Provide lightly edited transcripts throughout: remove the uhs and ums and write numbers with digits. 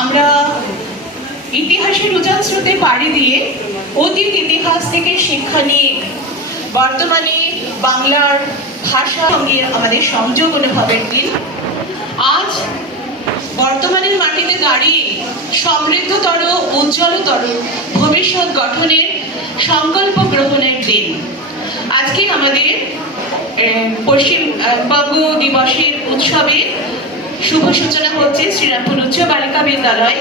আমরা ইতিহাসের উজান স্রোতে পাড়ি দিয়ে অতীত ইতিহাস থেকে শিক্ষা নিয়ে বর্তমানে বাংলার ভাষা সঙ্গে আমাদের সংযোগ অনুভবের দিন। আজ বর্তমানের মাটিতে দাঁড়িয়ে সমৃদ্ধতর উজ্জ্বলতর ভবিষ্যৎ গঠনের সংকল্প গ্রহণের দিন। আজকে আমাদের পশ্চিমবঙ্গ দিবসের উৎসবে শুভ সূচনা হচ্ছে শ্রীরামপুর উচ্চ বালিকা বিদ্যালয়।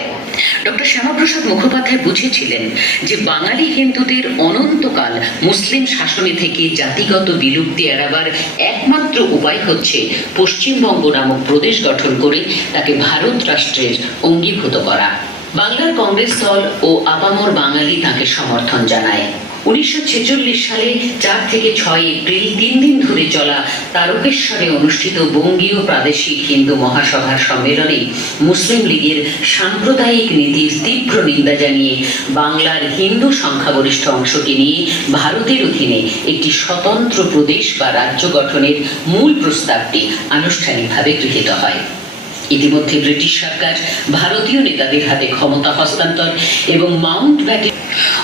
ডক্টর শ্যামাপ্রসাদ মুখোপাধ্যায় বুঝেছিলেন যে বাঙালি হিন্দুদের অনন্তকাল মুসলিম শাসনে থেকে জাতিগত বিলুপ্তি এড়াবার একমাত্র উপায় হচ্ছে পশ্চিমবঙ্গ নামক প্রদেশ গঠন করে তাকে ভারত রাষ্ট্রের অঙ্গীভূত করা। বাংলার কংগ্রেস দল ও আপামর বাঙালি তাকে সমর্থন জানায়। 1946 সালে 4 থেকে 6 এপ্রিল 3 দিন ধরে চলা তারকেশ্বরে অনুষ্ঠিত বঙ্গীয় প্রাদেশিক হিন্দু মহাসভার সম্মেলনে মুসলিম লীগের সাম্প্রদায়িক নীতির তীব্র নিন্দা জানিয়ে বাংলার হিন্দু সংখ্যাগরিষ্ঠ অংশকে নিয়ে ভারতের অধীনে একটি স্বতন্ত্র প্রদেশ বা রাজ্য গঠনের মূল প্রস্তাবটি আনুষ্ঠানিকভাবে গৃহীত হয়। ইতিমধ্যে ব্রিটিশ সরকার ভারতীয় নেতাদের হাতে ক্ষমতা হস্তান্তর এবং মাউন্ট ব্যাটেন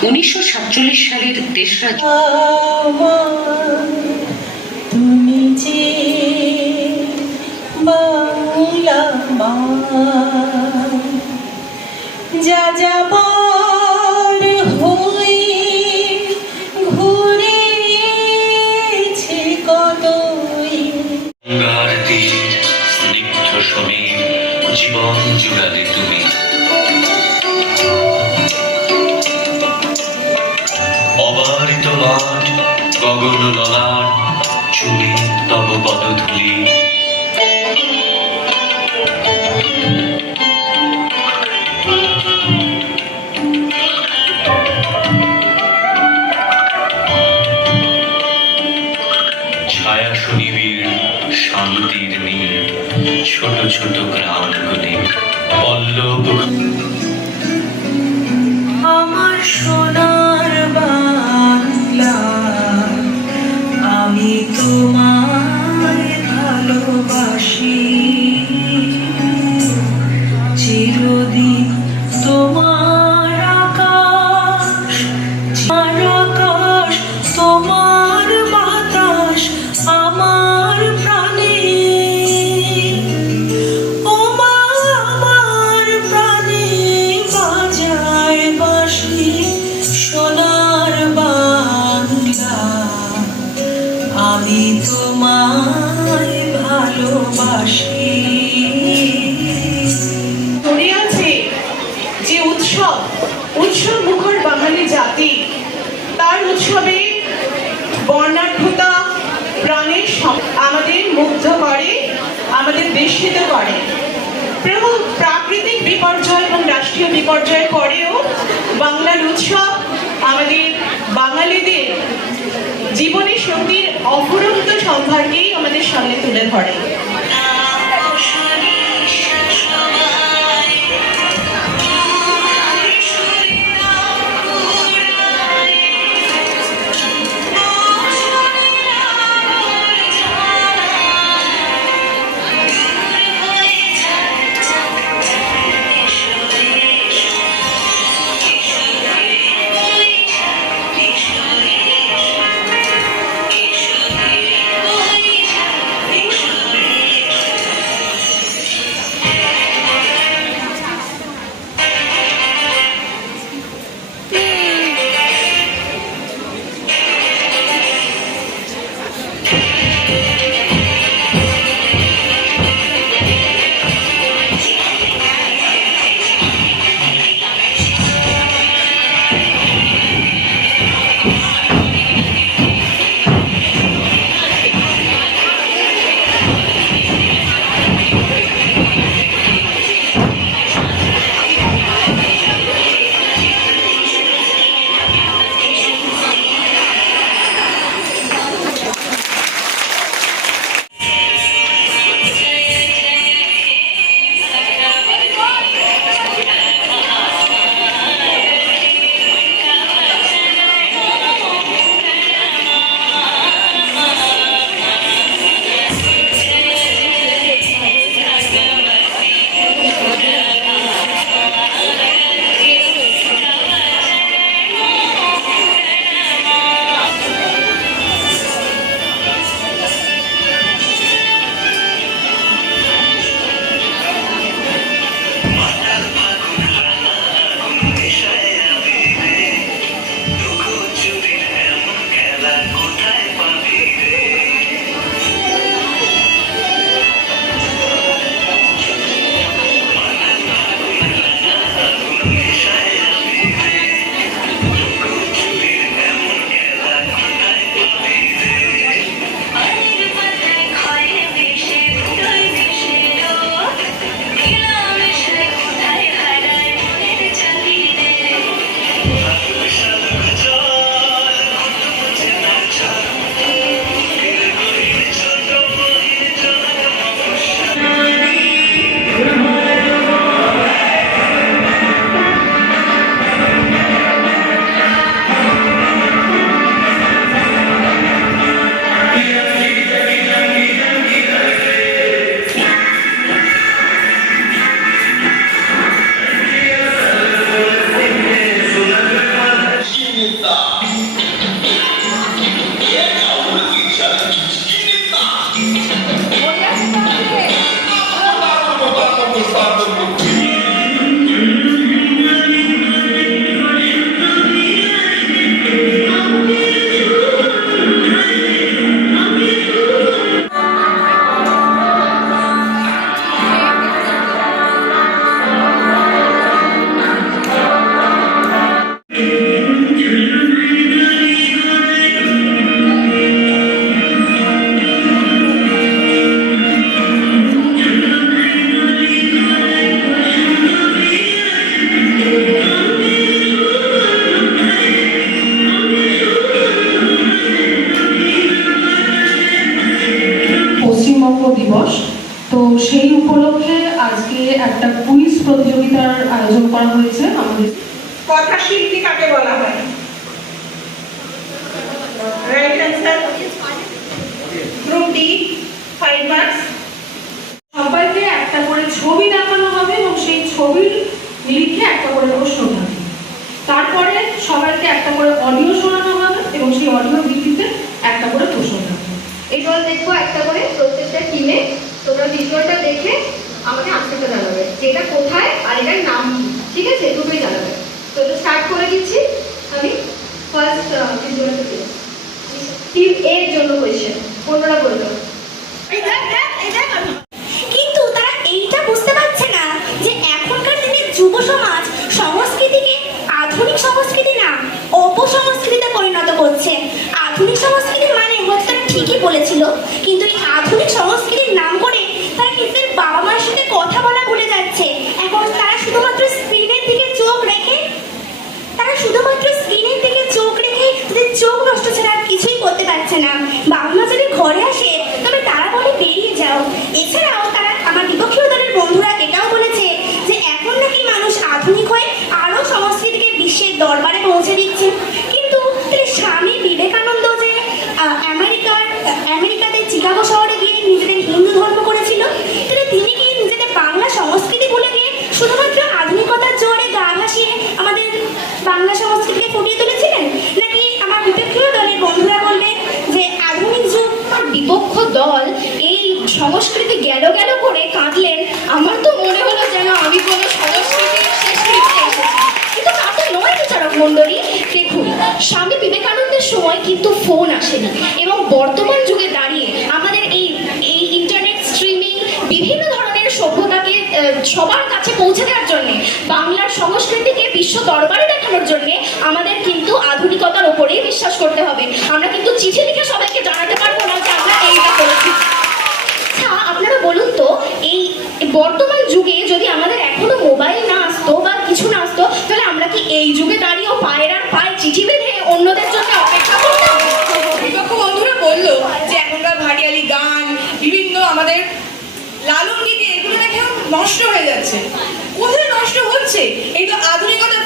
1947 সালের 3রা তুমি যে বাংলা মা যা যাবার হই ঘুরেছে কতই গঙ্গার তীর স্নিগ্ধ সমীর জীবন জুড়ালে তুমি অবারিত মাঠ গগন ললাট চুলি তব পদধূলি ছায়া সুনিবিড় শান্তির নীল ছোট ছোট গ্রামগুলি পল্লব আমার সোনার বাংলা আমি তোমায় ভালোবাসি চিরদিন তোমার আকাশ তোমার বাতাস আমার প্রাণে ও মা আমার প্রাণে বাজায় বাঁশি সোনার বাংলা আমি তোমায় ভালোবাসি। মনে আছে যে উৎসব মুখর বাঙালি জাতি তার উৎসবে বর্ণাঢ্যতা প্রাণের আমাদের মুগ্ধ করে, আমাদের বেষ্টিত করে। প্রাকৃতিক বিপর্যয় এবং রাষ্ট্রীয় বিপর্যয়ের পরেও বাংলার উৎসব আমাদের বাঙালিদের জীবনের শক্তির অফুরন্ত সম্ভারকেই আমাদের সামনে তুলে ধরে। কুইজ প্রতিযোগিতার আয়োজন করা হয়েছে আমাদের। কথা শিল্পী কাকে বলা হয়? Right answer group D, 5 marks. সবাইকে একটা করে ছবি দেখানো হবে এবং সেই ছবির নিরিখে একটা করে প্রশ্ন থাকবে। তারপরে সবাইকে একটা করে অডিও শোনানো হবে এবং সেই অডিওর ভিত্তিতে একটা করে প্রশ্ন থাকবে। ভিজুয়াল দেখবো একটা করে প্রত্যেকটা টিমে। তোমরা ভিজুয়ালটা দেখে আমাকে আনসারটা জানাবে, যেটা কোথায় আর এটার নাম কি, ঠিক আছে? দুটোই জানাবে। তো এটা স্টার্ট করে দিচ্ছি আমি। ফার্স্ট ভিজুয়ালটা দিই, টিম এ এর জন্য কোয়েশ্চেন। অন্যরা বললো কিন্তু তারা এইটা বুঝতে পারছে না যে এখনকার দিনে যুব সমাজ সংস্কৃতিকে আধুনিক সংস্কৃতি না অপসংস্কৃতিতে পরিণত করছে। আধুনিক সংস্কৃতি মানে হয়তো তারা ঠিকই বলেছিল, কিন্তু এই আধুনিক সংস্কৃতির নাম করে তারা নিজেদের বাবা মায়ের সাথে কথা বলা ভুলে যাচ্ছে। এখন তারা শুধুমাত্র স্ক্রিনের দিকে চোখ রেখে তাদের চোখ নষ্ট ছাড়া আর কিছুই করতে পারছে না। বাবা মা যদি ঘরে আসে তবে তারা বলে বেরিয়ে যাও। এছাড়াও তারা আমার বিপক্ষীয় দলের বন্ধুরা এটাও বলেছে যে এখন নাকি মানুষ আধুনিক হয়ে আরো সংস্কৃতিকে বিশ্বের দরবারে পৌঁছে দিচ্ছে। কিন্তু স্বামী বিবেকানন্দ যে আমেরিকাতে চিকাগো শহরে গিয়ে নিজেদের হিন্দু ধর্ম করেছিল, তাহলে তিনি কি নিজেদের বাংলা সংস্কৃতি ভুলে গিয়ে শুধুমাত্র আধুনিকতার জোরে গা ভাসিয়ে আমাদের বাংলা সংস্কৃতিকে ফুটিয়ে তুলেছিলেন? নাকি আমার বিপক্ষীয় দলের বন্ধুরা বলবে যে আধুনিক যুগ? বিপক্ষ দল এই সংস্কৃতি গেল গেল করে কাঁদলেন। আমার তো মনে হলো যেন আমি কোনো সংস্কৃতির শেষ কৃত্যে এসেছি। কিন্তু তা তো নয় বিচারক মণ্ডলী। দেখুন, স্বামী বিবেকানন্দের সময় কিন্তু ফোন আসেনি, এবং বর্তমান যুগে দাঁড়িয়ে আমাদের এই ইন্টারনেট স্ট্রিমিং বিভিন্ন ধরনের সভ্যতাকে সবার কাছে পৌঁছে দেওয়ার জন্যে, বাংলার সংস্কৃতিকে বিশ্ব দরবারে দেখানোর জন্যে আমাদের কিন্তু আধুনিকতার ওপরেই বিশ্বাস করতে হবে। আমরা কিন্তু চিঠি লিখে সবাইকে জানাতে পারবো না যে আমরা এইটা করেছি। আচ্ছা, আপনারা বলুন তো, এই বর্তমান যুগে যদি আমাদের এখনো মোবাইল না আসতো বা কিছু না আসতো, তাহলে আমরা কি এই যুগে দাঁড়িয়েও পায়ের আর পায়ে চিঠি বেঁধে অন্যদের জন্য অপেক্ষা করতাম? বিপক্ষ বন্ধুরা বললো যে এখনকার ভাটিয়ালি গান, বিভিন্ন আমাদের লালন গীতি, এগুলো দেখে নষ্ট হয়ে যাচ্ছে। কোথায় নষ্ট হচ্ছে? এই তো আধুনিকতার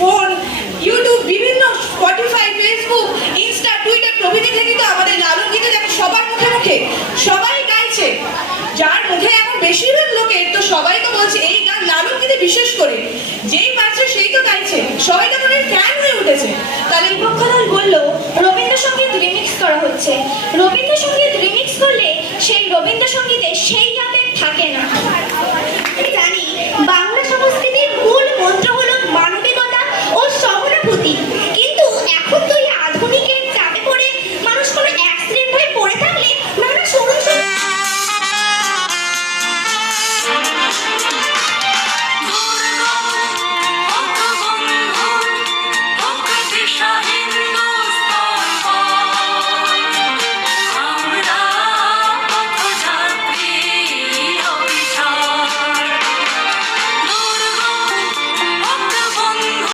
ফোন, ইউটিউব, বিভিন্ন স্পটিফাই, ফেসবুক, ইনস্টা, টুইটার প্রভৃতি থেকে তো আমাদের লালন গীতি দেখো সবার মুখে মুখে, সবাই গাইছে। যার মুখে এখন বেশিরভাগ লোকের, তো সবাই তো বলছে এই গান লালন গীতি, বিশেষ করে যেই পাচ্ছে সেই তো গাইছে, সবাই তো মনে ফ্যান হয়ে উঠেছে। তাহলে বিপক্ষ দল বললো রবীন্দ্রসঙ্গীত রিমিক্স করা হচ্ছে। রবীন্দ্রসঙ্গীত রিমিক্স করলে সেই রবীন্দ্রসঙ্গীতে সেই আবেগ থাকে না।